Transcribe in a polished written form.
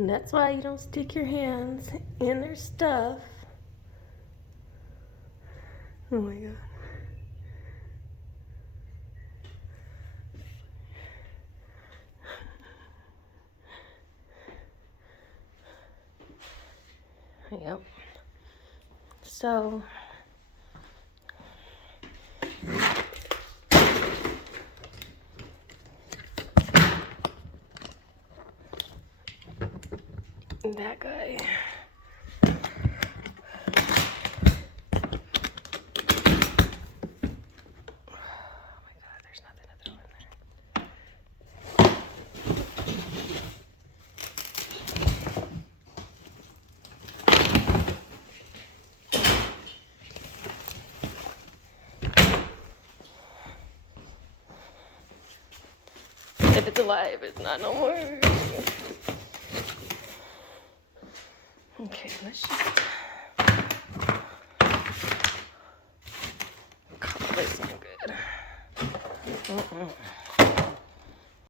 And that's why you don't stick your hands in their stuff. Oh my God. Yep. So that guy. If it's alive, it's not no more. Okay, let's just call this one good.